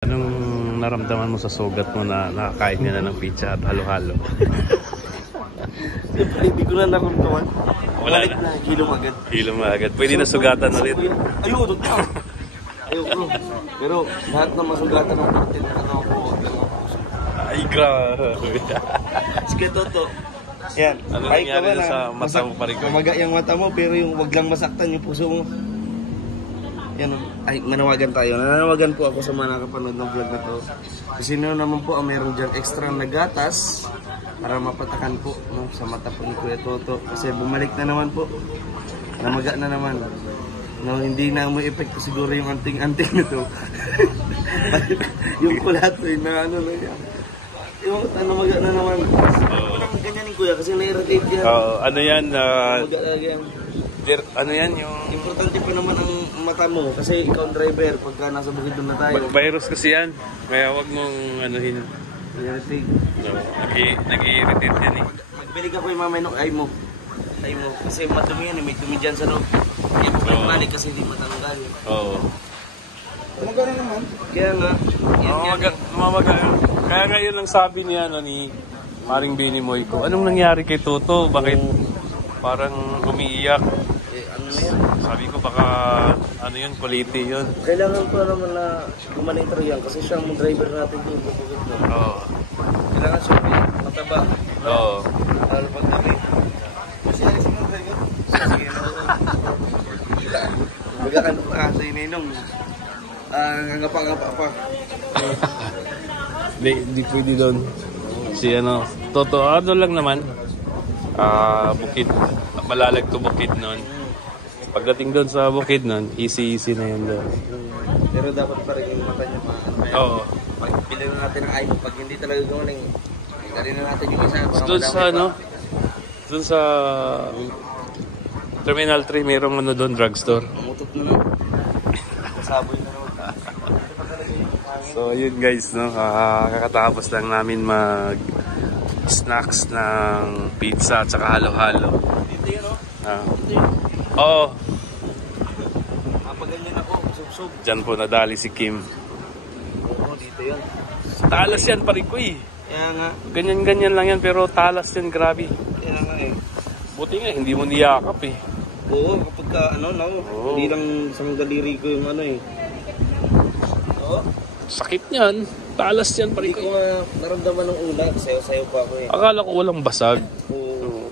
Anong naramdaman mo sa sugat mo na nakakain ka na ng pizza at halo-halo? Siyempre, hindi ko na naramdaman. Wala na. Hilom agad. Hilom agad. Pwede na sugatan ulit. Ayoko, totoo. Ayoko. Pero lahat na masugatan ng parte ng katawan ko, huwag lang ang puso. Ay, grabe. Sige, Toto. Yan. Ano nangyari na sa mata mo pa rin? Mamaga yung mata mo, pero yung wag lang masaktan yung puso mo. Yan. Ay, manawagan tayo. Nanawagan po ako sa mga nakapanood ng vlog na to. Kasi sino naman po ang meron dyan extra na gatas para mapatakan po, no, sa mata po ni Kuya Toto. Kasi bumalik na naman po. Namaga na naman. No, hindi na mo epekto siguro yung anting-anting na to. Yung kulat na ano na yan. Yung namaga na naman. Walang ganyanin Kuya kasi na-irritate yan. Ano yan? Namaga talaga yan. Ano yan? Yung Importante pa naman ang mata mo kasi ikaw ang driver pagka nasa bukid doon na tayo. virus kasi yan. Kaya wag mong anuhin. Irritate. No, nag-i-irritate yan eh. Magbili ka po yung mamay ng ay mo. Ay mo. Kasi madumi yan eh. May dumi dyan sa loob. Kaya po balik kasi hindi matanggal. Oo. Tumaga na naman. Kaya nga. Mamaga. Kaya ngayon ang sabi niya ni Maring Bini Moy ko, anong nangyari kay Toto? Bakit parang umiiyak? Ano na yan? Sabi ko baka ano yun, quality yun. Kailangan pa naman na gumanitro yan kasi siya ang driver natin doon sa bukid doon. Oo. Kailangan siya mataba. Oo. Lalo pag kami. Kasi alisin mo driver. Sige na ako. Magakan pa sa ininong. Ngapa-ngapa pa. Di pwede doon. Si ano, Toto, ano lang naman. Bukid. Malalag to bukid nun. Pagdating doon sa bukid nun, easy na yun doon. Pero dapat pa rin yung mata niya maano. Oo. Pagpili na natin ang iPhone, pag hindi talaga gumaling, dali na natin yung isa. Doon sa ano, doon sa Terminal 3, mayroong ano doon, drugstore. Umutot na lang. Kasaboy na naman. So yun guys, no, kakatapos lang namin mag snacks ng pizza at saka halo-halo. Dito yun, no? Oo. Kapag ganyan ako, sub-sub. Diyan po nadali si Kim. Oo, dito yun. Talas yan pare ko eh. Kaya nga. Ganyan-ganyan lang yan pero talas yan, grabe. Kaya nga eh. Buti nga, hindi mo niyakap eh. Oo, kapag ka, ano, no? Oo. Hindi lang sa mga daliri ko yung ano eh. Oo. Sakit niyan. Talas yan pare Hindi ko. ko naramdaman ng ulat. Sayo-sayo pa ako eh. Akala ko walang basag. Oo.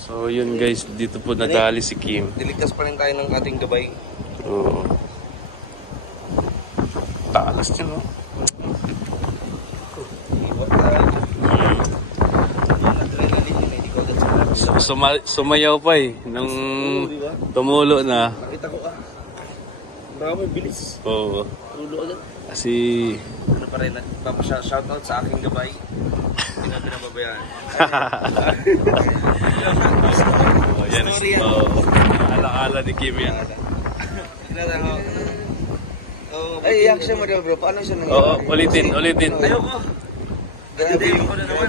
So yun guys, dito po nadali si Kim. Diligtas pa rin tayo ng ating gabay. Oo. Talas yan, no? Iwag tayo. Yung adrenaline yun eh, di ko agad sinabi. Sumayaw pa eh. Nung Diba? tumulo na. Nakita ko marami bilis. Oo. Tulo agad. Kasi Ano pa rin, shoutout sa aking gabay. Hindi na pinababayaan. oh, yan. Story yan. Ala-ala ni Kim yan. Ay, action mo daw bro. Paano siya nangyari? Oo, ulitin. Ayoko. Grabe ko na naman.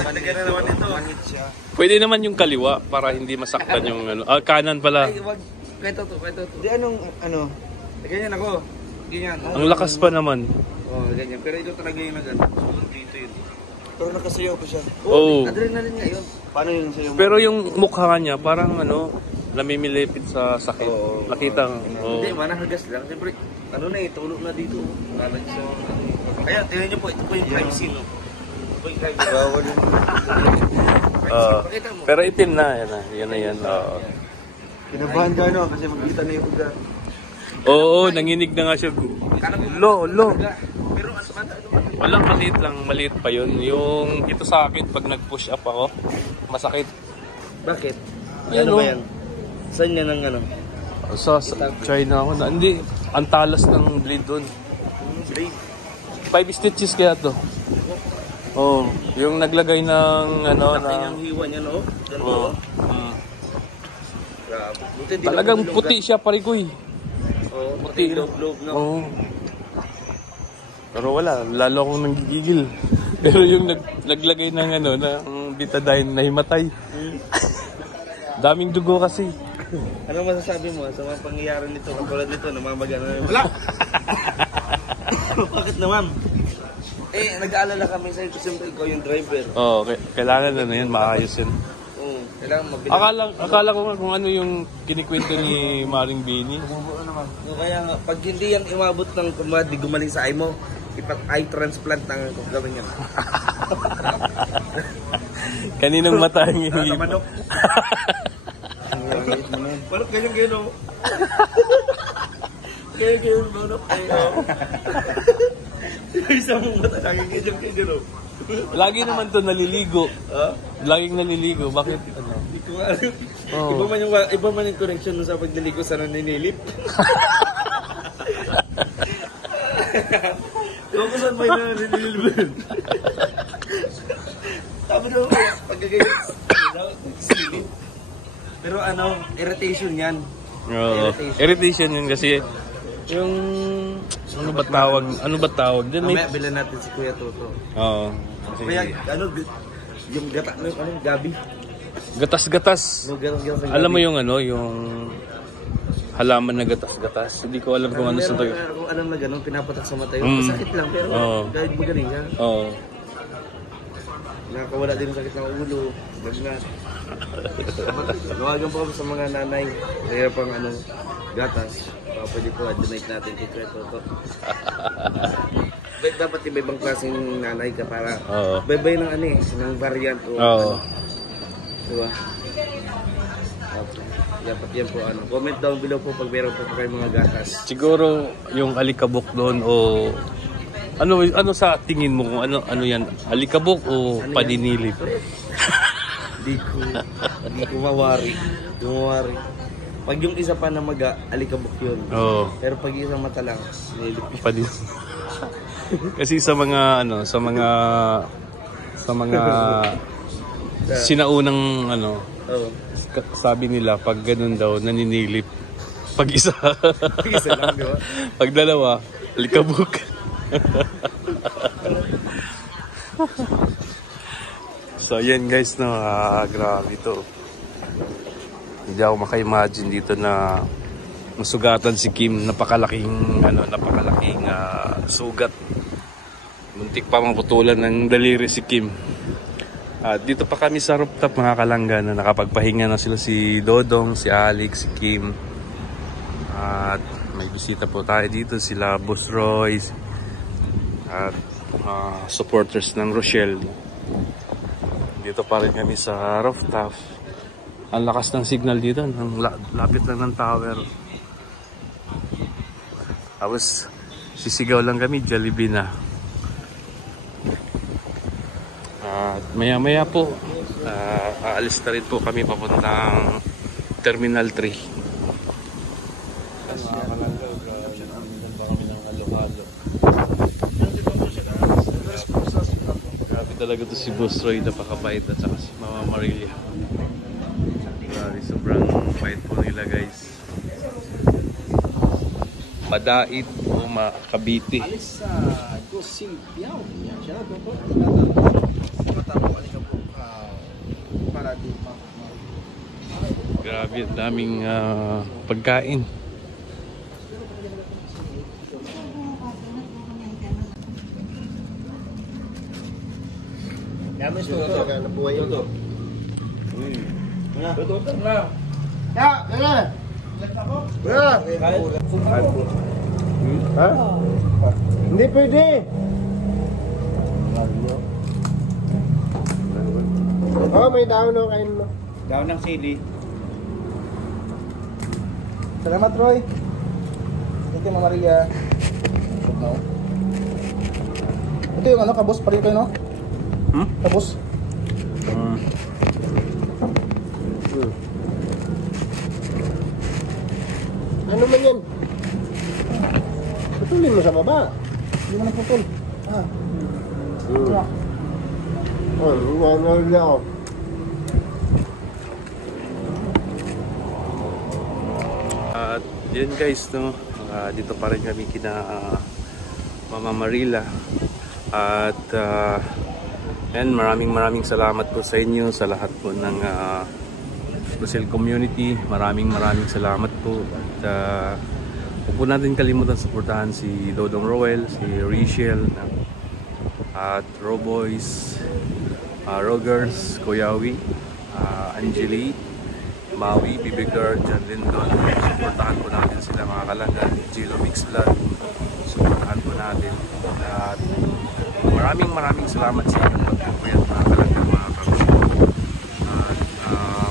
Matigan na naman ito. Manhit siya. Pwede naman yung kaliwa para hindi masaktan yung ano. Kanan pala. Ay, wag. Kaya to. Di anong, ano. Ganyan ako. Ganyan. Ang lakas pa naman. Oo, ganyan. Pero ito talaga yung nag-ano. Dito yun. Pero nakasayaw pa siya. Oo. Adrenaline nga yun. Paano yung sayaw mo? Pero yung mukha niya parang ano, namimilipit sa sakit. Oo. Nakita ko. Hindi, manahagas lang. Siyempre, ano na eh, tulog na dito. Lalag sa kaya, tingnan niyo po, ito po yung crime scene, no? Ito po yung crime scene. Bawal yung Pakita mo. Pero itim na. Yan na yan. Kinabahan ka, no? Kasi magkita na yung ugat. Oo, nanginig na nga siya. Lo. Pero ano? Walang maliit pa yun. Yung ito sa akin, pag nag-push up ako, masakit. Bakit? Yan, Ano no? ba yan? Saan yan ang ano? Sa China ako na. Hindi, ang talas ng bleed doon. Blade. 5 stitches kaya to. Oh, yung naglagay ng ano Laki na. niyang hiwa niya, no? Oh. Grabe. Buti di Talagang naman puti siya pare ko eh. Oo, Puti. puti loob-loob, no? Oo. Pero wala, lalo akong nanggigigil. Pero yung naglagay ng ano, ng betadine na himatay. Daming dugo kasi. Ano masasabi mo sa mga pangyayari nito? Katulad nito, namamaga na. Wala! naman. Nag-aalala kami sa'yo kasi siyempre ikaw yung driver. Oo, kailangan na yan, maayos yun. Oo, kailangan mabilis. Akala ko nga kung ano yung kinikwento ni Maring Bini. So, kaya nga, pag hindi yan umabot ng kumadi gumaling sa eye mo, eye transplant ang gawin yan. Kaninong mata ang Sa manok. Parang ganyan-ganyan o. Ganyan-ganyan manok. Isang mata ganyan-ganyan o. Lagi naman to naliligo. Laging naliligo. Bakit? Ano? Hindi ko alam. Iba man yung connection sa pagliligo sa naninilip. Kung saan may naninilip. Sabi daw, pagkagayon, silip. Pero irritation yan. Irritation yun kasi yung ano ba tawag diyan? Mamaya bilan natin si Kuya Toto. Oo. Kaya yung gata gabi. Gatas-gatas. Alam mo yung yung halaman na gatas-gatas. Hindi ko alam kung ano sa tayo. Kung alam na gano'n, pinapatak sa mata yun. Masakit lang pero kahit magaling yan. Oo. Nakakawala din ng sakit ng ulo. Lagnat. Nawagan po kami sa mga nanay. Kaya pang gatas. Pwede po donate natin kay Kuya Toto. Dapat iba-ibang klaseng nanay ka para iba-ibay ng variant o diba? Dapat yan po comment down below po pag meron po kayo mga gatas. Siguro yung alikabok doon o ano sa tingin mo kung ano yan? Alikabok o paninilip? Hindi ko mawari. Pag yung isa pa na alikabok yun. Pero pag isang mata lang, nilip. Kasi sa mga sinaunang sabi nila pag ganun daw naninilip. Pag isa. Pag isa lang, di ba? Pag dalawa, alikabok. So yan guys, grabe to. Hindi ako maka-imagine dito na masugatan si Kim. Napakalaking sugat. Muntik pa maputulan ng daliri si Kim. At dito pa kami sa rooftop mga kalangga na nakapagpahinga na sila si Dodong, si Alex, si Kim. At may bisita po tayo dito, sila Boss Roy at supporters ng Rochelle. Dito pa rin kami sa rooftop. Ang lakas ng signal dito, lapit lang ng tower. Tapos sisigaw lang kami, Jollibee na. At maya-maya po, aalis na rin po kami papuntang Terminal 3. Grabe talaga to si Boss Roy, napakabait, at saka si Mama Marilia. Grabe, sobrang bait po nila guys. Madait o Makabiti. Grabe, daming pagkain. Kami suto na buhay ito. Tututan na. Ha? Hindi pwede. May daon o kain mo. Daon ng sili. Salamat, Roy. Thank you, Mama Maria. Ito yung kabos pa rin kayo, no? Kabos. Ano man yan? Putulin mo sa baba. Hindi mo naputol. Ano ako? At yun guys, no? Dito pa rin kami kina Mama Marila. At yan, maraming salamat po sa inyo, sa lahat po ng Rochelle community. Maraming salamat po. At Huwag po natin kalimutan suportahan si Dodong Roel, si Rachel, at Roboys, Rogers, Koyawi, Angeli, Maui, Bibi Girl, John Lindon. Suportahan po natin sila mga kalanggan. Jilo Mix Vlog, suportahan po natin. At maraming salamat sa inyong pagpupuyan mga kalanggan, mga kagusto. At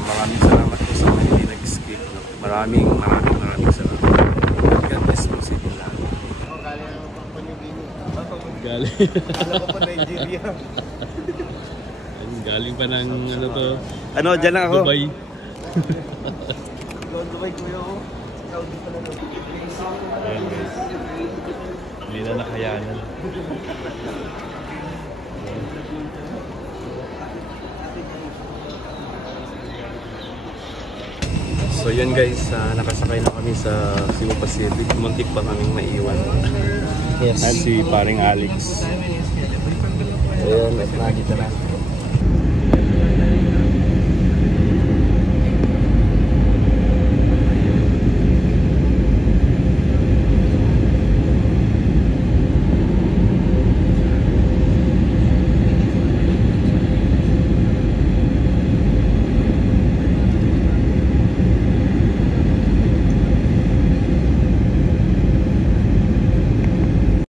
maraming salamat po sa mga hindi nag-skip. Maraming salamat. God bless po sa inyo lahat. Galing. Alam ko pa Nigeria. Galing pa ng ano to? Ano, dyan lang ako. Dubai. Dubai kuya ako. Saudi pa na lang. Ayan guys. Hindi na nakayanan. So yan guys, nakasakay na kami sa Cebu Pacific. Muntik pa kaming maiwan. Yes. At si paring Alex. Ayan, at nakita na.